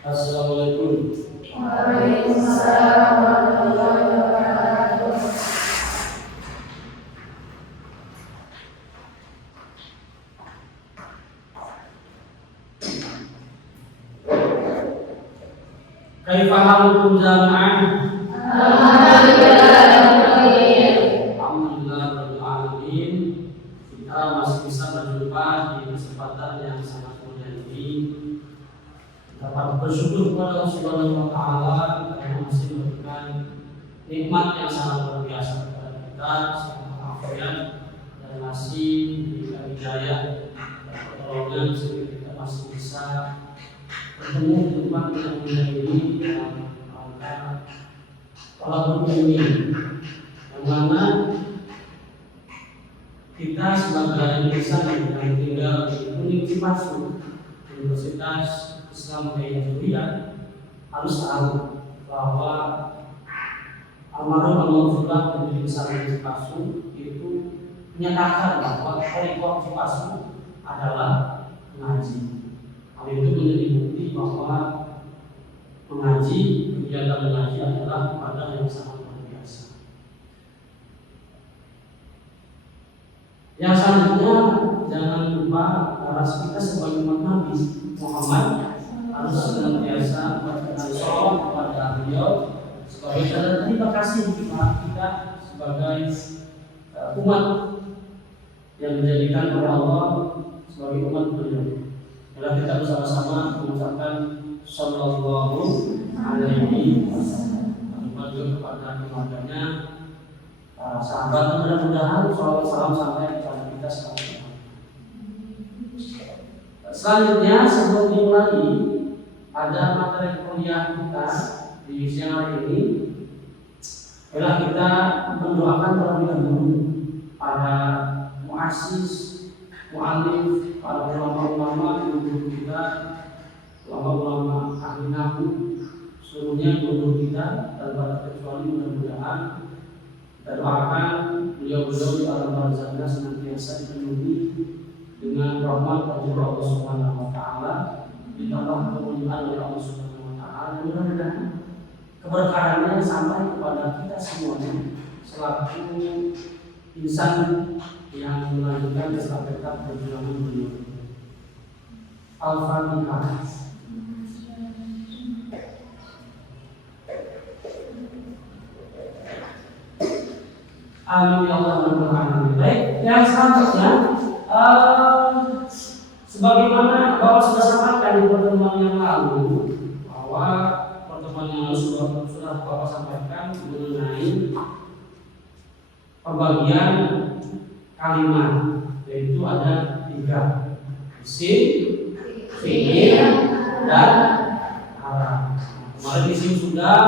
Assalamualaikum. Waalaikumsalam warahmatullahi wabarakatuh. Kaifa halukum jami'an? Alhamdulillah rabbil Alhamdulillah rabbil alamin. Kita masih bisa berjumpa di kesempatan yang sangat mulia ini. Dapat bersyukur kepada Allah Subhanahu wa taala karena masih memberikan nikmat yang sangat luar biasa kepada kita, sangat afiat dan masih diberikan hidayah dan pertolongan sehingga kita masih bisa bertemu di tempat yang mulia ini dalam rangka walaupun ini yang mana kita sebagai insan yang tinggal di Kuning Cipasu Universitas Islam Hidayah harus tahu bahwa almarhum Almarhumah pendiri besar Cipasu itu menyatakan bahwa Rekor Cipasu adalah mengaji. Hal itu menjadi bukti bahwa mengaji, kegiatan mengaji adalah ibadah yang sangat luar biasa. Yang selanjutnya jangan lupa ras kita sebagai umat Nabi Muhammad harus senantiasa berdoa sholawat kepada beliau sebagai tanda terima kasih kita sebagai umat yang dijadikan oleh Allah sebagai umat beliau. Bila kita bersama-sama mengucapkan sallallahu alaihi wasallam, juga kepada keluarganya, sahabat, mudah-mudahan sholawat salam sampai kepada kita sekalian. Selanjutnya sebelum dimulai ada materi kuliah kita di siang hari ini. Bila kita mendoakan terlebih dahulu para muassis, mu'alif, para ulama-ulama, guru kita, ulama-ulama ahli nahwu, seluruhnya guru kita dan pada kecuali mudah-mudahan kita doakan beliau-beliau di alam barzahnya senantiasa dipenuhi dengan rahmat dari Allah Subhanahu wa taala, ditambah kemuliaan oleh Allah Subhanahu wa taala. Mudah-mudahan keberkahannya sampai kepada kita semuanya selaku insan yang melanjutkan estafet perjuangan beliau. Al-Fatihah. Amin ya Allah rabbal alamin. Baik, yang selanjutnya sebagaimana Bapak sudah sampaikan di pertemuan yang lalu bahwa pertemuan yang lalu sudah Bapak sampaikan mengenai pembagian kalimat, yaitu ada 3: isim, fi'il, dan haraf. Kemarin isim sudah,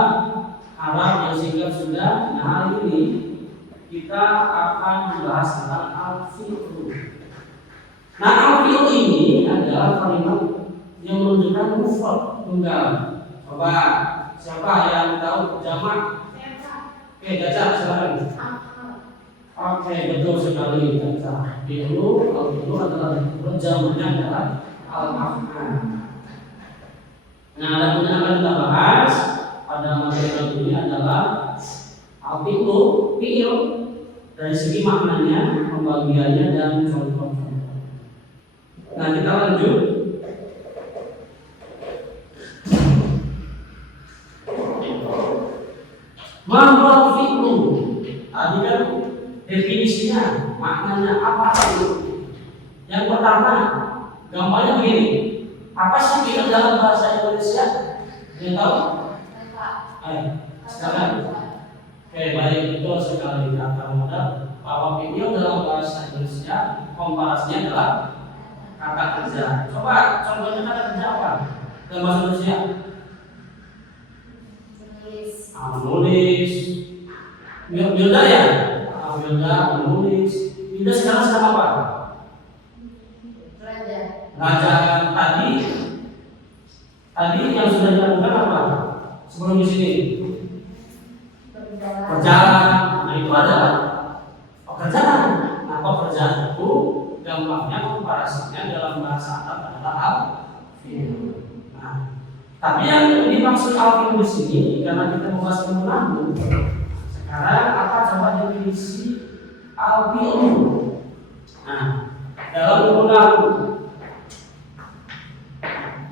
haraf yang singkat sudah. Nah, hari ini kita akan membahas tentang al-fi'lu. Nah, al-fi'lu ini adalah kalimat yang menunjukkan mufrad tunggal. Coba siapa yang tahu jamak? Oke, Caca silakan. Oke, betul sekali Caca. Fi'lu, al-fi'lu adalah jamaknya adalah al-af'al. Nah, ada yang akan kita bahas pada materi ini adalah al-fi'lu, fi'il dari segi maknanya, pembagiannya dan contoh-contoh. Nah, kita lanjut. Mahal fi'lu. Tadi kan definisinya, maknanya apa itu? Yang pertama, gampangnya begini. Apa sih fi'il dalam bahasa Indonesia? Yang tahu? Ayo, sekarang. Oke, baik, betul sekali kata modal bahwa fi'il dalam bahasa Indonesia komparasinya adalah kata kerja. Coba contohnya kata kerja apa dalam bahasa Indonesia? Menulis. Bilda ya? Bilda menulis. Bilda sekarang apa? Raja. Tadi yang sudah dilakukan apa? Sebelum di sini berjalan. Nah, itu adalah pekerjaan. Nah, pekerjaan itu gampangnya komparasinya dalam bahasa Arab adalah al-fi'il. Nah, Tapi yang dimaksud al-fi'lu di sini karena kita membahas ilmu nahwu. Sekarang apa coba definisi al-fi'lu? Nah, dalam ilmu nahwu.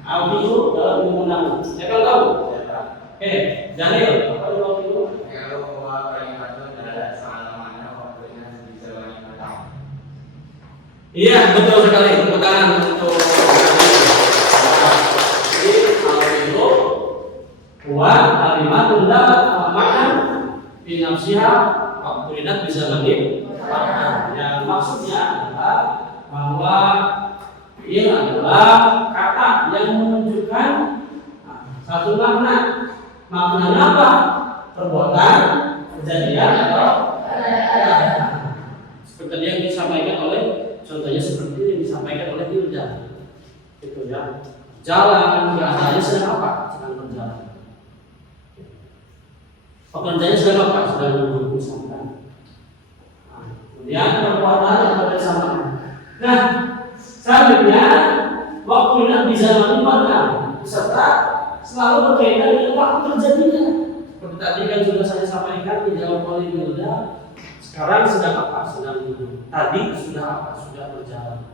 Al-fi'lu dalam ilmu nahwu. Siapa yang tahu? Oke, Daniel, apa itu al-fi'lu? Iya, betul sekali. Tepuk tangan untuk al-fi'lu wa kalimatun dalat makna fi nafsiha aqrinat bisa mandi. Yang maksudnya adalah bahwa fi'il adalah kata yang menunjukkan satu makna. Maknanya apa? Perbuatan, kejadian atau seperti yang disampaikan oleh contohnya seperti yang disampaikan oleh Hilda. Itu ya. Jalan, biasanya sedang apa? Sedang berjalan. Pekerjaannya sedang apa? Sedang duduk misalkan. Kemudian perbuatan yang bersama. Nah, selanjutnya waktu yang bisa menimbulkan serta selalu berkaitan dengan waktu terjadinya. Seperti tadi kan sudah saya sampaikan di jawab oleh Hilda. Sekarang sedang apa? Sedang duduk. Tadi sudah apa? Sudah berjalan.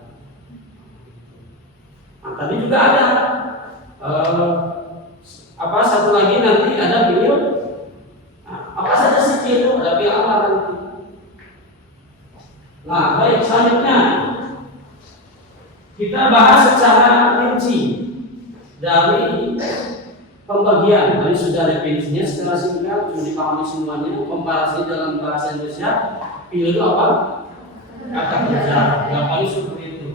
Nah, tadi juga ada apa satu lagi nanti ada fi'il. Nah, apa saja sih fi'il itu? Ada fi'il apa nanti? Nah, baik selanjutnya kita bahas secara rinci dari pembagian. Tadi sudah definisinya secara singkat, sudah dipahami semuanya. Komparasi dalam bahasa Indonesia, fi'il itu apa? Kata kerja. Gampangnya seperti itu.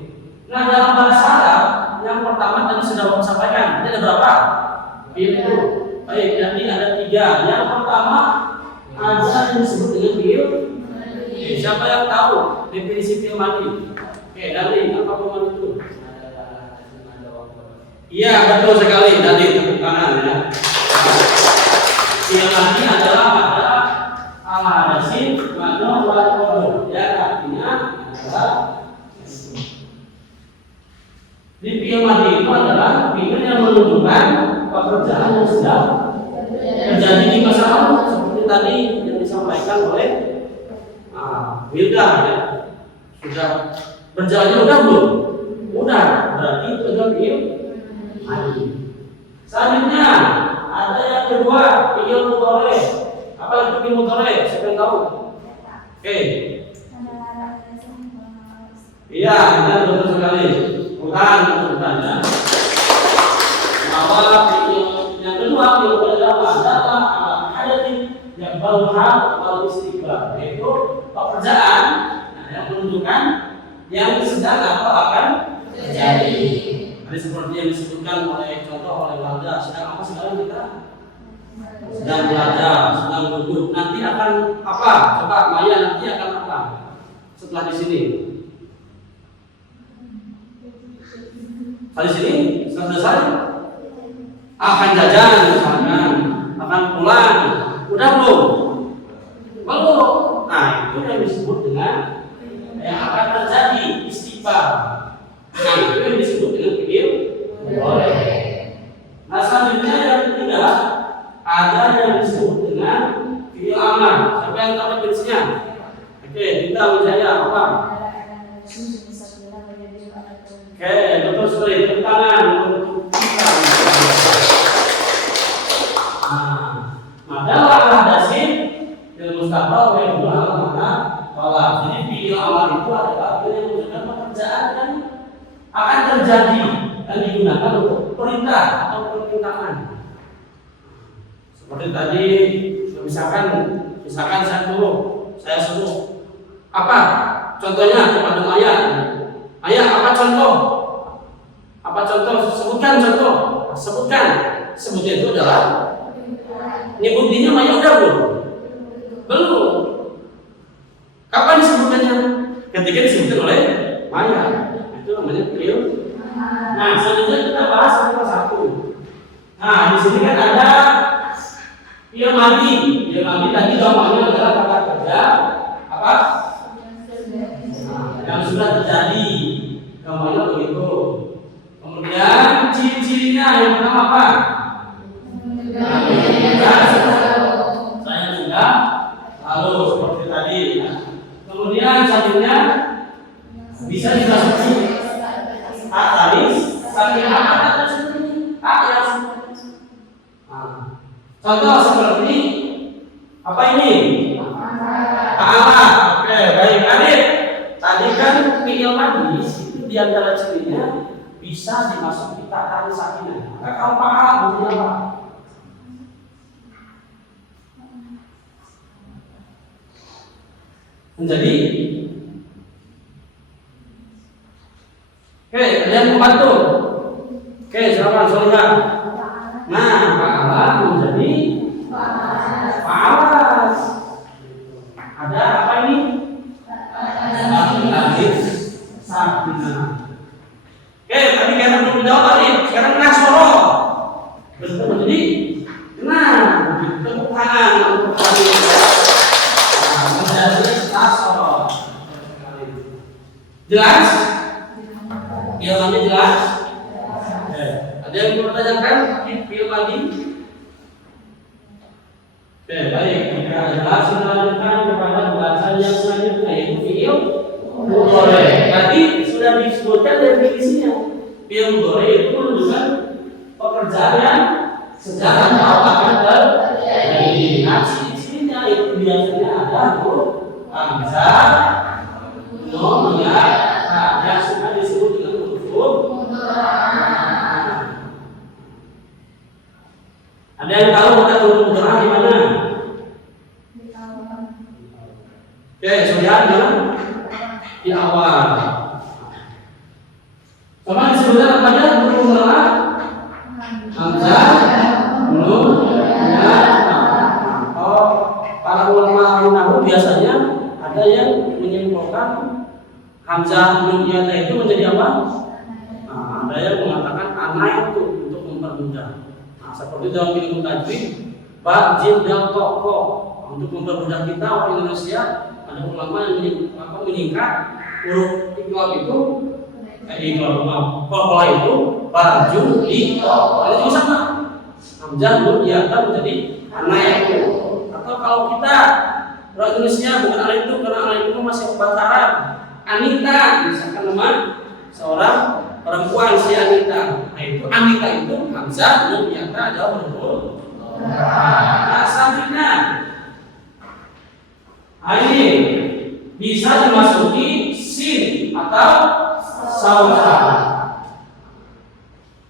Nah, dalam bahasa Arab yang pertama tadi sudah saya sampaikan. Ini ada berapa? Fi'il itu. Baik, jadi ada 3. Yang pertama ada yang disebut dengan fi'il. Siapa yang tahu definisi fi'il madi? Oke, dari apa fi'il itu? Iya, betul sekali. Tadi tepuk tangan ya. Fi'il madi adalah pada al-hadasin madu wal qadar. Ya, artinya adalah di fi'il madi itu adalah fi'il yang menunjukkan pekerjaan yang sedang terjadi di masa lalu seperti tadi yang disampaikan oleh Wilda ya. Sudah berjalannya udah belum? Udah, berarti itu adalah fi'il madi. Selanjutnya ada yang kedua fi'il mudhari. Apa itu fi'il mudhari? Siapa yang tahu? Oke. Iya, benar betul sekali. Bukan ya. Bahwa yang kedua fi'il mudhari adalah hadatin yang balha wal istiqbal, yaitu pekerjaan yang menunjukkan yang sedang atau akan terjadi. Jadi seperti yang disebutkan oleh contoh oleh Walda, sedang apa sekarang kita? Sedang belajar, sedang duduk. Nanti akan apa? Coba Maya, nanti akan apa? Setelah di sini. Di sini selesai. Akan jajan misalkan, akan pulang. Udah belum? Belum. Nah, itu yang disebut dengan yang akan terjadi istiqbal. Nah, itu yang disebut dengan fi'il mudhari. Nah, selanjutnya yang ketiga ada yang disebut dengan fi'il amar. Siapa yang tahu definisinya? Oke, kita Wijaya apa? Oke, betul sekali. Tepuk tangan untuk kita. Adalah hadasin fil mustaqbal wa yadullu ala makna qala. Jadi fi'il amar itu adalah fi'il yang menunjukkan pekerjaan yang akan terjadi dan digunakan untuk perintah atau permintaan. Seperti tadi misalkan saya suruh apa? Contohnya kepada ayah. Ayah, apa contoh? Apa contoh? Sebutkan contoh. Sebutnya itu adalah nyebutnya Maya udah belum? Belum. Kapan disebutkannya? Ketika disebutkan oleh Maya. Itu namanya fi'il. Nah, selanjutnya kita bahas satu persatu. Nah, di sini kan ada fi'il madi. Fi'il madi tadi gampangnya adalah kata kerja apa? Yang sudah terjadi. Gampangnya begitu. Kemudian ciri-cirinya yang pertama apa? seperti tadi ya. Kemudian selanjutnya bisa dimasuki tadi saking apa kata seperti ya. Contoh seperti apa ini? Oke, baik. Adik, tadi kan fi'il madhi itu di antara cirinya bisa dimasuki kata sakinah. Maka kalau fa'ala bunyinya apa? Menjadi. Oke, ada yang membantu. Oke, silakan Solihah. Nah, fa'ala menjadi fa'alas. Ada apa ini? Sakinah. Oke, tadi kita belum menjawab tadi. Sekarang nasoro. Bentuk menjadi tepuk tangan untuk kali. Menjadi nasoro. Jelas? Filmnya jelas? Ada yang mau bertanyakan film tadi? Oke, baik. Jika jelas, kita lanjutkan kepada bahasan yang selanjutnya yaitu fi'il mudhari'. Tadi sudah disebutkan definisinya. Fi'il mudhari' itu menunjukkan pekerjaan yang sedang akan terjadi. Nah, ciri-cirinya itu biasanya ada huruf hamzah, nun, ya, yang suka disebut dengan huruf. Ada yang tahu kata huruf mudhari' di mana? Oke, sudah ada di awal. Sama disebutkan apa aja huruf mudhari'? Hamzah, nun, ya. Oh, para ulama nahwu biasanya ada yang menyimpulkan hamzah, nun, ya itu menjadi apa? Nah, ada yang mengatakan ana itu untuk mempermudah. Nah, seperti dalam ilmu tajwid, ba, jim, dal, to, ko. Untuk mempermudah kita orang Indonesia, ada ulama yang menyingkat huruf iqlab itu kola itu baju di ada juga sama hamzah nun ya menjadi anak itu. Atau kalau kita orang Indonesia bukan anak itu karena anak itu masih bahasa Arab, Anita misalkan nama seorang perempuan si Anita. Nah itu Anita itu hamzah nun ya ada huruf. Nah selanjutnya ini bisa dimasuki sin atau sausa.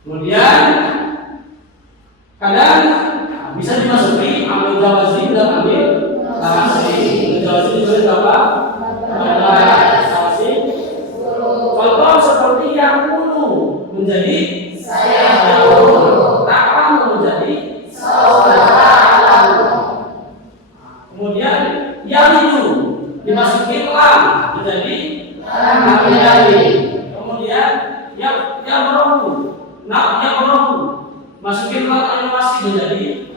Kemudian kadang bisa dimasuki ambil jawazi dan ambil jawazi. Jawazi ditulis apa? Jawazi. Contoh seperti yang dulu menjadi saya dulu. Takkan menjadi saudara. Kemudian yang itu dimasuki lam menjadi jadi. Kemudian yang merohu, yang merohu masukin lam animasi menjadi.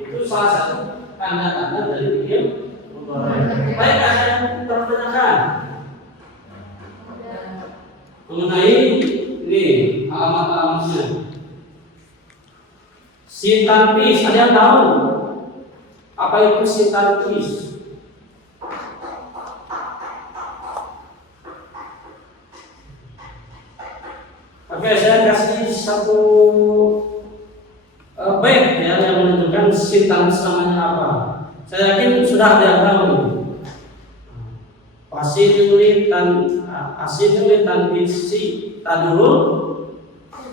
Itu salah satu tanda-tanda dari fi'il mudhari'. Baik, ada yang tertanyakan mengenai ini alamat-alamatnya. Sintaksis, ada yang tahu apa itu sintaksis? Oke, saya kasih satu bait ya yang menunjukkan sintaksis namanya apa. Saya yakin sudah ada yang tahu. Asiduli tanbisi tadurul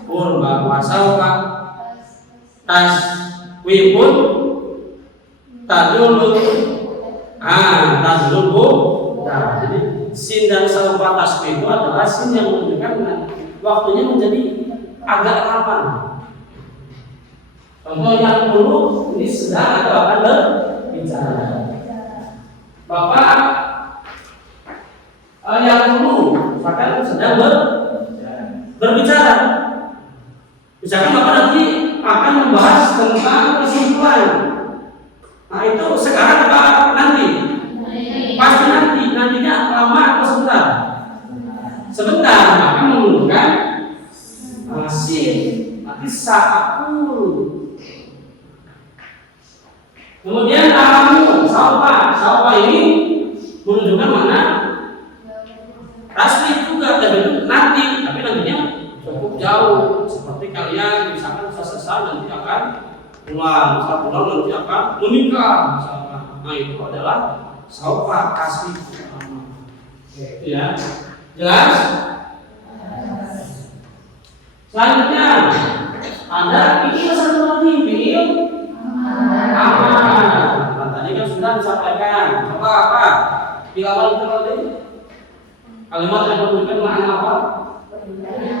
purba wasauka tas wipun tadulu tadulu. Nah, jadi sin dan sauka tasbih itu adalah sin yang menunjukkan waktunya menjadi agak kapan. Contoh yang dulu ini sedang atau akan berbicara. Bapak yang dulu bahkan sedang berbicara. Misalkan Bapak nanti akan membahas tentang kesimpulan. Nah itu sekarang apa nanti? Pasti nantinya lama atau sebentar? Sebentar, maka menunjukkan sin nanti sa'akul. Kemudian alamu Setelah pulang nanti akan menikah misalkan. Nah itu adalah saufa kasih. Oke, ya. Jelas? Selanjutnya ada ini satu lagi fiil aman. Tadi kan sudah disampaikan. Coba apa? Fiil aman itu tadi kalimat yang memberikan makna apa?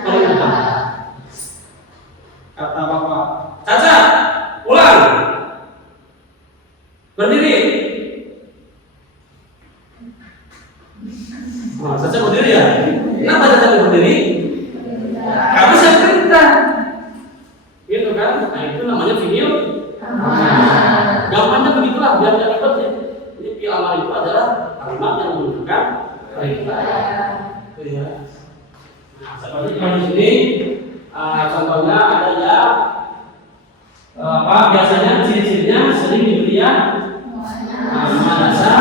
Perintah. Kata Bapak. Caca, ulang. Berdiri. Nah, Caca berdiri ya? Kenapa Caca berdiri? Kamu saya perintah. Gitu kan? Nah itu namanya fiil aman. Gampangnya begitulah, biar tidak ribet ya. Jadi fiil aman itu adalah kalimat yang menunjukkan perintah. Ya. Nah, seperti di sini, contohnya adanya apa biasanya ciri-cirinya sering diberi manasa,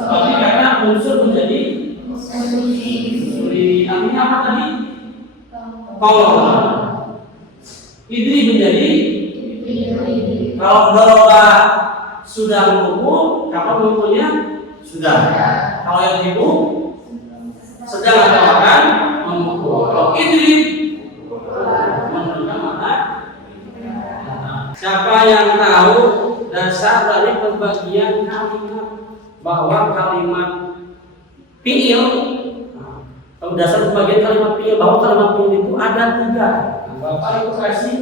tapi karena unsur menjadi diberi artinya apa tadi? Kalau idri menjadi kalau doroba sudah mengumpul, kapan mengumpulnya? Sudah. Kalau yang ibu sedang atau akan mengumpul. Kalau idri menunjukkan mana? Siapa yang tahu dasar dari pembagian kalimat bahwa kalimat fiil, dasar pembagian kalimat fiil bahwa kalimat fiil itu ada 3. Bapak itu kasih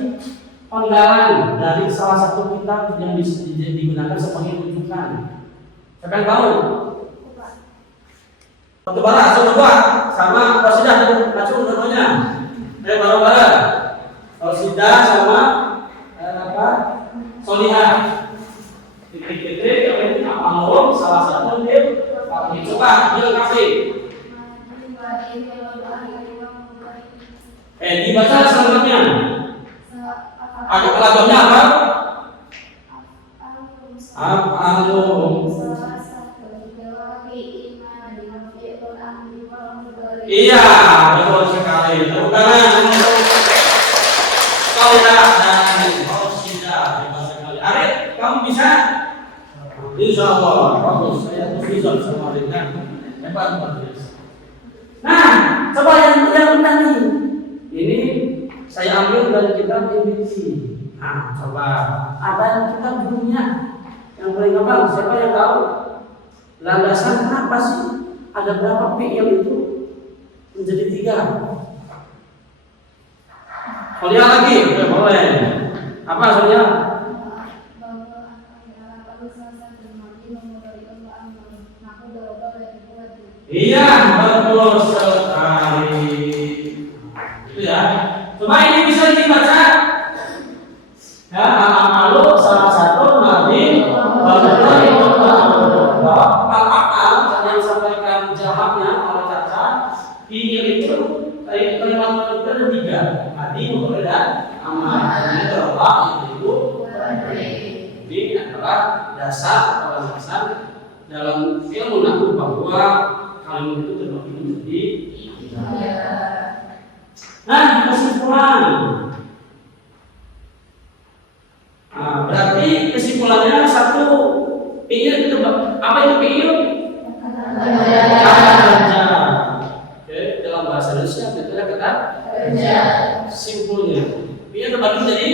penggalan dari salah satu kitab yang digunakan sebagai rujukan. Siapa yang tahu? Batu bara, coba sama Rosidah tadi macam namanya. Bara. Rosidah sama apa? Solihah. Titik-titik yang ini apa? Salah satu dia. Coba dia kasih. Dibaca selanjutnya. Ada pelajarannya apa? Alum. Iya, betul sekali. Tepuk tangan untuk Solihah dan Rosidah. Hebat sekali. Arif, kamu bisa? Insya Allah. Bagus. Saya bisa sama dengan hebat. Nah, coba yang tadi. Ini saya ambil dari kitab MBC. Nah, coba ada yang kitab dunia yang paling gampang. Siapa yang tahu? Landasan apa sih? Ada berapa fiil itu menjadi 3? Soalnya lagi, boleh. Apa soalnya? Iya, betul sekali. Itu ya. Coba ini bisa dibaca. Ya, amalu salah satu nabi betul itu apa yang disampaikan jawabnya oleh Caca. Fiil itu kalimat itu ada 3. Tadi dan amal. Ini terletak itu ini adalah dasar atau landasan dalam ilmu nahwu bahwa kalimat itu terbagi menjadi 3. Nah, kesimpulan. Nah, berarti kesimpulannya satu, fiil itu apa itu fiil? Kerja. Oke, dalam bahasa Indonesia itu kata kerja. Simpulnya, fiil terbagi menjadi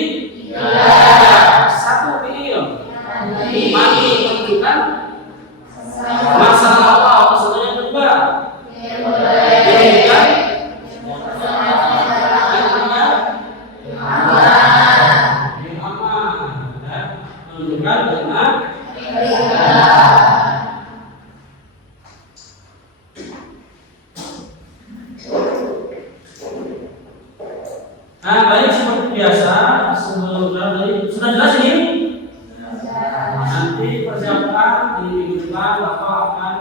3. Satu fiil. Mati menunjukkan masalah apa? Maksudnya kedua. Menunjukkan nah, baik seperti biasa sebelum dari sudah jelas ini. Nanti persiapkan di minggu depan Bapak akan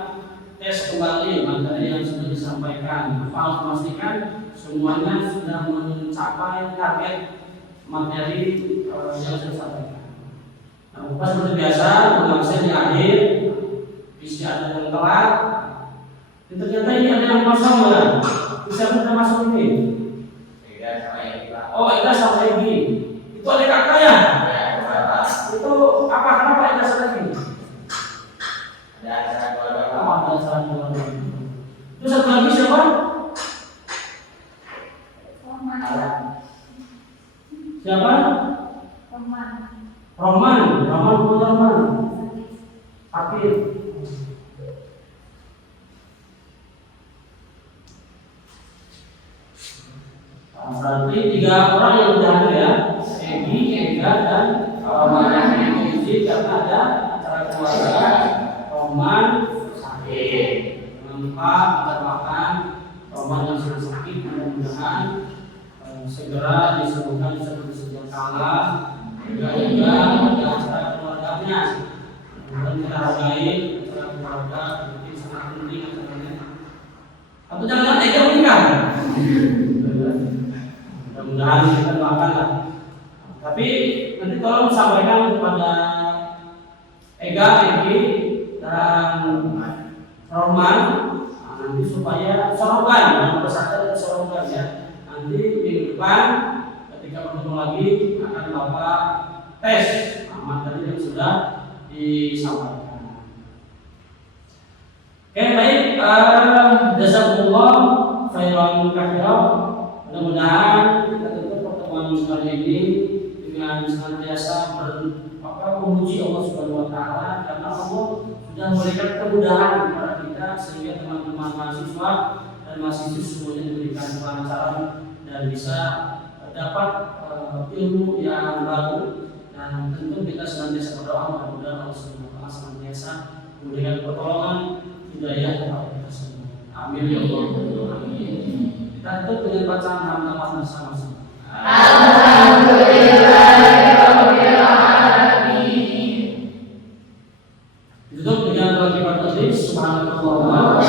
tes kembali materi yang sudah disampaikan. Bapak harus memastikan semuanya sudah mencapai target materi yang sudah disampaikan. Nah, Bapak seperti biasa mengaksesnya di akhir bisa ada yang telat. Ternyata ini ada yang kosong ya. Bisa kita masuk ini. Oh, itu sama Egi. Itu ada kakak ya? itu apa? Kenapa ada lagi? Ada acara keluarga. Oh, ada acara keluarga. Itu satu lagi siapa? Siapa? Roman Fakir. Berarti 3 orang yang sudah hadir ya, Egi, Ega, dan Roman yang diuji karena ada acara keluarga. Roman sakit, lupa antar makan. Roman yang sedang sakit, mudah-mudahan segera disembuhkan seperti sedia kala. Ega ada acara keluarganya. Kemudian kita hargai acara keluarga, mungkin sangat penting acaranya. Atau jangan-jangan Ega menikah. Mudah-mudahan kita doakan lah. Tapi nanti tolong sampaikan kepada Ega, Egi, dan Roman nanti supaya sorogan, persatuan sorogan ya. Nanti minggu depan ketika bertemu lagi akan Bapak tes materi yang sudah disampaikan. Oke, baik. Jazakumullah khairan katsiran. Mudah-mudahan kita tutup pertemuan kali ini dengan senantiasa memuji Allah Subhanahu wa taala karena Allah sudah memberikan kemudahan kepada kita sehingga teman-teman mahasiswa dan mahasiswa semuanya diberikan kelancaran dan bisa dapat ilmu yang baru, dan tentu kita senantiasa berdoa mudah-mudahan Allah Subhanahu wa taala senantiasa memberikan pertolongan hidayah kepada kita semua. Amin ya Allah. Kita tutup dengan bacaan hamdalah bersama-sama. Alhamdulillahirabbil alamin. Ditutup dengan doa kita tadi. Subhanallah.